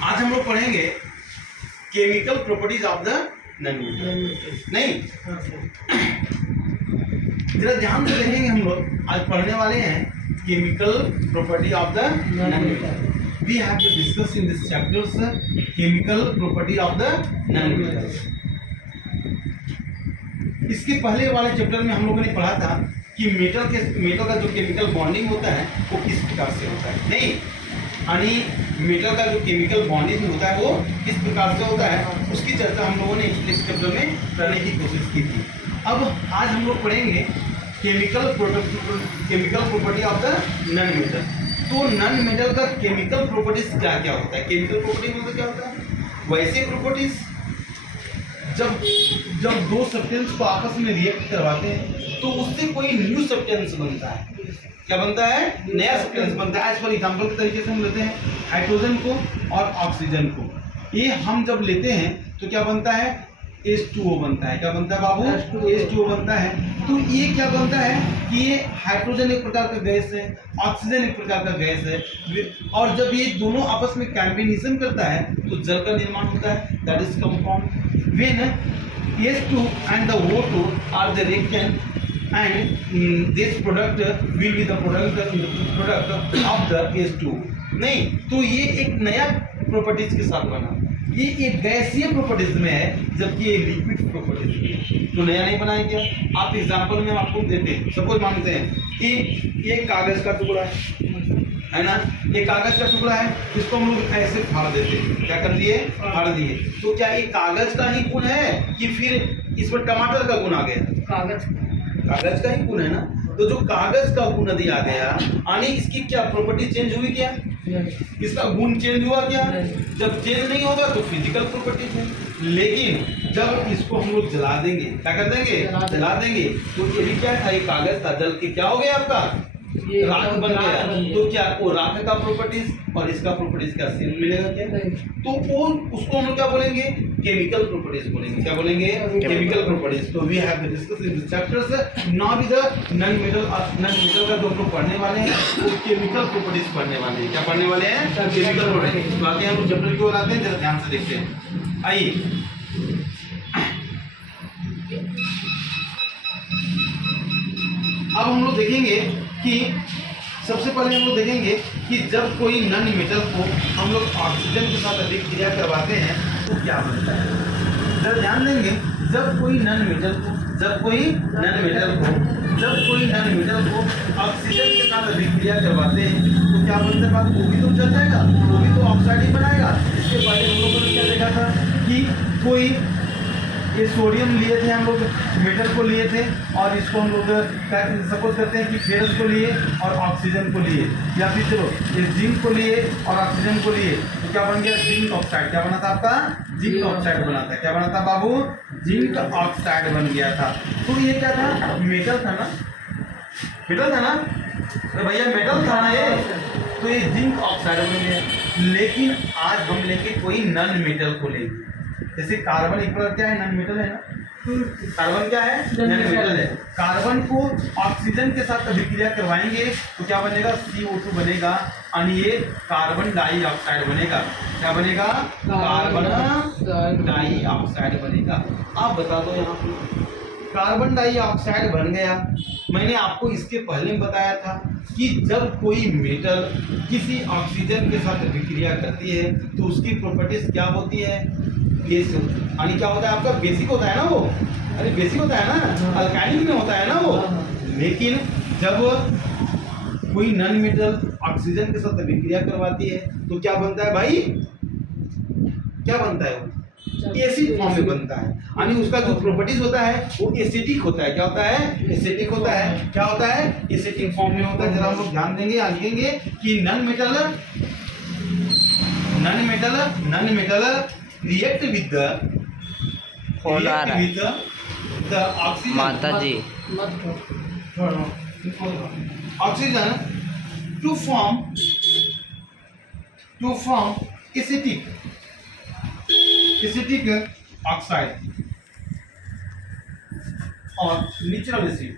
आज हम लोग पढ़ेंगे chemical properties of the non metal. नहीं, जरा ध्यान से देखेंगे। हम लोग आज पढ़ने वाले हैं chemical property of the non metal. We have to discuss in this chapters chemical property of the non metal. इसके पहले वाले चैप्टर में हम लोगों ने पढ़ा था कि मेटल का जो केमिकल बॉन्डिंग होता है वो किस प्रकार से होता है। नहीं, यानी मेटल का जो केमिकल बॉन्डिंग होता है वो किस प्रकार से होता है, उसकी चर्चा हम लोगों ने इस चैप्टर में करने की कोशिश की थी। अब आज हम लोग पढ़ेंगे chemical property of the non metal. तो नॉन मेटल का केमिकल प्रॉपर्टीज क्या क्या होता है? केमिकल प्रॉपर्टी मतलब क्या होता है? वैसे प्रॉपर्टीज जब दो सब्सटेंस को आपस में रिएक्ट करवाते हैं तो उससे कोई न्यू सब्सटेंस बनता है। क्या बनता है? नया सब्सटेंस बनता है। एज फॉर एग्जाम्पल के तरीके से हम लेते हैं हाइड्रोजन को और ऑक्सीजन को। ये हम जब लेते हैं तो क्या बनता है? H2O बनता है। क्या बनता है बाबू? H2O बनता है। तो ये क्या बनता है कि ये हाइड्रोजन एक प्रकार का गैस है, ऑक्सीजन एक प्रकार का गैस है, और जब ये दोनों आपस में कॉम्बिनेशन करता है तो जल का निर्माण होता है। That is compound. When H2 and the O2 are the reactant and this product will be the product of the H2O। नहीं, तो ये एक नया प्रॉपर्टीज के साथ बना। ये एक गैसीय प्रॉपर्टीज में है जबकि ये लिक्विड प्रॉपर्टीज में है। तो नया नहीं बनाया क्या? आप एग्जांपल में आपको देते हैं, सपोज मानते हैं कि ये कागज का टुकड़ा है ना, ये कागज का टुकड़ा है, इसको हम लोग ऐसे फाड़ देते हैं। क्या कर दिए? फाड़ दिए। तो क्या ये कागज का ही गुण है कि फिर इसमें टमाटर का गुण आ गया? कागज का ही गुण है ना। तो जो कागज का गुण दिया गया, यानी इसकी क्या प्रॉपर्टी चेंज हुई? क्या इसका गुण चेंज हुआ? क्या जब चेंज नहीं होगा तो फिजिकल प्रॉपर्टी है। लेकिन जब इसको हम लोग जला देंगे, क्या कर देंगे? जला देंगे। तो ये भी क्या था? ये कागज था, जल के क्या हो गया? आपका राख बन गया। तो क्या वो राख का प्रॉपर्टीज और इसका प्रॉपर्टीज का सेम मिलेगा? क्या तो वो उसको हम लोग क्या बोलेंगे? केमिकल प्रॉपर्टीज बोलेंगे। क्या बोलेंगे? Chemical properties. तो we have to discuss in this chapters now with the non metal का जो हम लोग पढ़ने वाले हैं वो केमिकल प्रॉपर्टीज पढ़ने वाले हैं। क्या पढ़ने वाले हैं? Chemical properties. तो आगे हम लोग चैप्टर की ओर आते हैं, जरा ध्यान से देखते हैं। आइए, अब हम लोग देखेंगे कि सबसे पहले हम लोग देखेंगे कि जब कोई नॉन मेटल को हम लोग ऑक्सीजन के साथ अभिक्रिया करवाते हैं तो क्या बनता है। जब ध्यान देंगे, जब कोई नॉन मेटल को ऑक्सीजन के साथ अभिक्रिया करवाते हैं तो क्या बनता है? बात वो भी तो जल जाएगा, वो भी तो ऑक्साइड ही बनाएगा। इसके पहले हम लोगों ने क्या देखा था कि कोई ये सोडियम लिए थे, हम लोग मेटल को लिए थे, और इसको हम लोग सपोज करते हैं कि फेरस को लिए और ऑक्सीजन को लिए, या फिर चलो ये जिंक को लिए और ऑक्सीजन को लिए, तो क्या बन गया? Zinc oxide. क्या बना था आपका? जिंक ऑक्साइड बना था। क्या बना था बाबू? जिंक ऑक्साइड बन गया था। तो ये क्या था? मेटल था ना, मेटल था ना, अरे भैया मेटल था ना ये। तो ये जिंक ऑक्साइड बन गया। लेकिन आज हम लेके कोई नॉन मेटल को लेंगे, जैसे कार्बन एक प्रकार क्या है? नॉन मेटल है ना। कार्बन क्या है? नॉन मेटल है। कार्बन को ऑक्सीजन के साथ अभिक्रिया करवाएंगे तो क्या बनेगा? CO2 बनेगा, और ये कार्बन डाइऑक्साइड बनेगा। क्या बनेगा? कार्बन डाइऑक्साइड बनेगा। आप बता दो, यहाँ पे कार्बन डाइऑक्साइड बन गया। मैंने आपको इसके पहले में बताया था कि जब कोई मेटल किसी ऑक्सीजन के साथ अभिक्रिया करती है तो उसकी प्रॉपर्टीज क्या होती है? बेस। यानी क्या होता है आपका? बेसिक होता है ना वो। अरे बेसिक होता है ना, अल्काइलिक में होता है ना वो। लेकिन जब कोई नॉन मेटल ऑक्सीजन के साथ अभिक्रिया करवाती है तो क्या बनता है भाई? क्या बनता है? वो एसिड फॉर्म में बनता है। यानी उसका जो प्रॉपर्टीज होता है वो एसिडिक होता है। क्या होता है? एसिडिक होता है। क्या होता है? एसिडिक फॉर्म में होता है। जरा हम लोग ध्यान देंगे, लिखेंगे कि non metal react with the oxygen, माता जी, oxygen to form acetic oxide और natural acid।